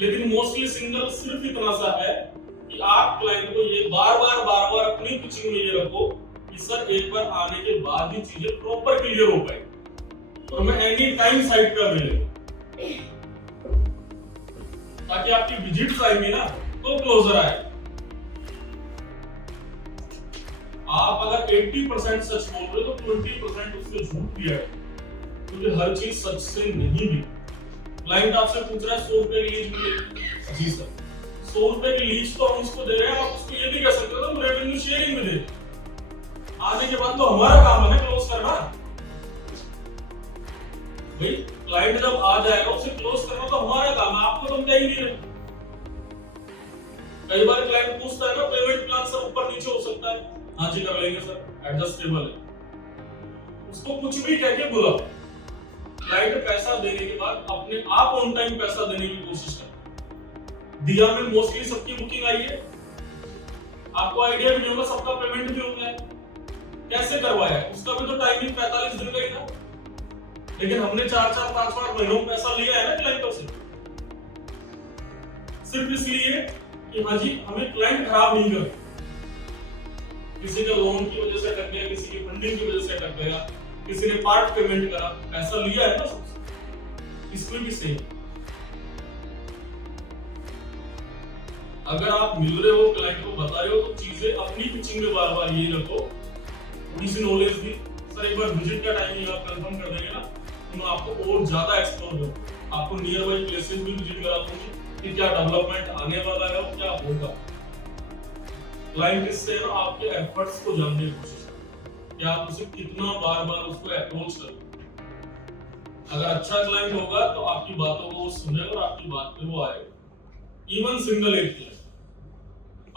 लेकिन mostly single सिर्फ इतना सा है कि आप क्लाइंट को ये बार बार अपनी पिचिंग में ये रखो कि सर एक बार आने के बाद ही चीजें प्रॉपर क्लियर हो पाए और मैं एनी टाइम साइट पे अवेलेबल, ताकि आपकी विजिट्स आएंगी ना तो क्लोजर आए। आप अगर 80% सच बोल रहे हो तो 20% उससे झूठ भी है, क्योंकि हर चीज सच से नहीं भी। क्लाइंट आपसे पूछ रहा है 100 रुपए की लीज मिलेगी, जी सर 100 रुपए की लीज तो हम उसको दे रहे हैं, आप उसको ये भी कह सकते हो ना रेवेन्यू शेयरिंग में दे। आने के बाद तो हमारा काम है ना क्लोज करना। भाई क्लाइंट जब आ जाएगा उसे क्लोज करना तो हमारा काम है, आपको तो हम क्या ही नहीं रहे। कई बार क्लाइंट पूछता है ना पेमेंट प्लान सर ऊपर नीचे हो सकता है, हाँ जी कर लेंगे सर एडजस्टेबल है। उसको कुछ भी कह के बुला, क्लाइंट पैसा देने के बाद अपने आप ऑन टाइम पैसा देने की कोशिश करें। दिया में मोस्टली सबकी बुकिंग आई है, आपको आइडिया भी नहीं होगा सबका पेमेंट भी हो गया है, कैसे करवाया उसका भी तो टाइमिंग 45 दिन का ही था, लेकिन हमने 4-4 5-5 महीनों में पैसा लिया है ना क्लाइंटों से, सिर्फ इसलिए कि हाँ जी हमें क्लाइंट खराब नहीं कर। किसी का लोन की वजह से कट गया, किसी की फंडिंग की वजह से कट गया, किसी ने पार्ट पेमेंट करा, पैसा लिया है ना सबसे, इसमें भी सेम। अगर आप मिल रहे हो क्लाइंट को बता रहे हो तो चीजें अपनी पिचिंग में बार बार ये रखो, थोड़ी सी नॉलेज भी। सर एक बार विजिट का टाइमिंग आप कंफर्म कर देंगे ना तो मैं आपको और ज्यादा एक्सप्लोर करूंगा, आपको नियर बाई प्लेसेस भी विजिट करा दूंगी कि क्या डेवलपमेंट आने वाला है और क्या होगा। क्लाइंट इससे ना आपके एफर्ट्स को जानने की कोशिश करें कि आप उसे कितना बार बार उसको अप्रोच करें। अगर अच्छा क्लाइंट होगा तो आपकी बातों को वो सुनेगा और आपकी बात पे वो आएगा। इवन सिंगल एक क्लाइंट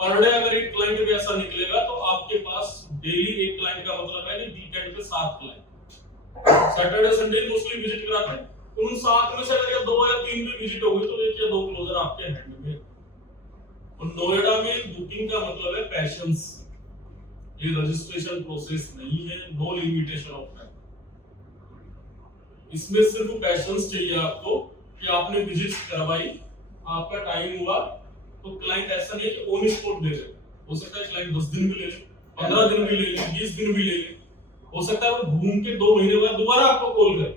पर डे अगर एक क्लाइंट भी ऐसा निकलेगा तो आपके पास डेली एक क्लाइंट का मतलब है कि वीकेंड पे 7 client Saturday Sunday mostly visit कराते हैं, उन 7 में से अगर 2 या 3 भी विजिट हो गई तो 1 या 2 क्लोजर आपके हैंड में। और नोएडा में बुकिंग का मतलब है पैशंस, ये रजिस्ट्रेशन प्रोसेस नहीं है, नो लिमिटेशन ऑफ टाइम। इसमें सिर्फ पैशंस चाहिए आपको कि आपने विजिट करवाई, आपका टाइम हुआ तो क्लाइंट ऐसा नहीं कि ऑन स्पॉट दे दे। हो सकता है क्लाइंट 10 दिन भी ले ले, 15 दिन भी ले ले, 20 दिन भी ले ले, हो सकता है वो घूम के 2 महीने बाद दोबारा आपको कॉल करे,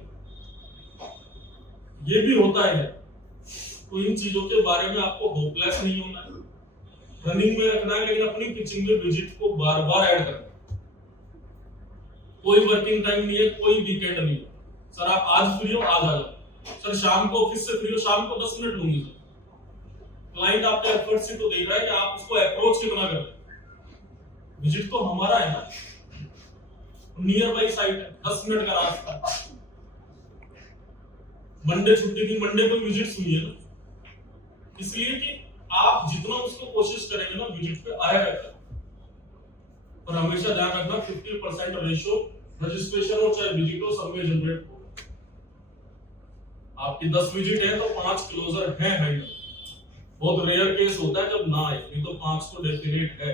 ये भी होता है। तो इन चीजों के बारे में आपको होपलेस नहीं होना है, रनिंग में रखना है, लेकिन अपनी पिचिंग में विजिट को बार बार ऐड करना। कोई वर्किंग टाइम नहीं है, कोई वीकेंड नहीं है। सर आप आज फ्री हो आज आ जाओ, सर शाम को ऑफिस से फ्री हो शाम को 10 मिनट लूंगी सर। क्लाइंट आपके एफर्ट से तो देख रहा है कि आप उसको अप्रोच कितना कर रहे हैं। विजिट तो हमारा है ना, नियर बाई साइट है, 10 मिनट का रास्ता। मंडे छुट्टी थी, मंडे को विजिट हुई है ना, इसलिए कि आप जितना उसको कोशिश करेंगे ना विजिट पे आया रहता है। और हमेशा ध्यान रखना 50% रेशियो रजिस्ट्रेशन हो चाहे विजिट हो सब में जनरेट हो। आपकी 10 विजिट है तो 5 क्लोजर है हैंडल। बहुत रेयर केस होता है जब ना आए, नहीं तो 5 तो डेफिनेट है।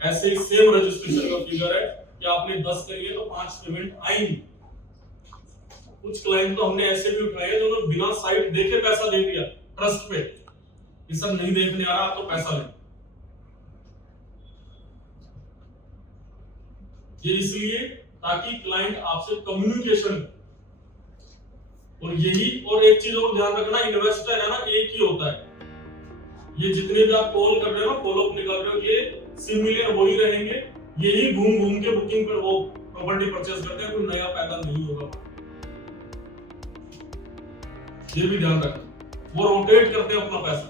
ऐसे ही सेम रजिस्ट्रेशन का फिगर है कि आपने 10 करी है तो 5 पेमेंट आएंगी। कुछ क्लाइंट तो हमने ऐसे भी उठाए हैं जो बिना साइट देखे पैसा दे दिया ट्रस्ट पे, ये सब नहीं देखने आ रहा तो पैसा ले। ये इसलिए ताकि क्लाइंट आपसे कम्युनिकेशन, और यही और एक चीज और ध्यान रखना, इन्वेस्टर है ना एक ही होता है। ये जितने भी आप कॉल कर रहे हो ना, फॉलोअप निकाल रहे हो, ये सिमिलर वही रहेंगे, यही घूम घूम के बुकिंग पर वो प्रॉपर्टी परचेज करते हैं, कोई नया पैदा नहीं होगा। ये भी ध्यान रखना, वो रोटेट करते हैं अपना पैसा।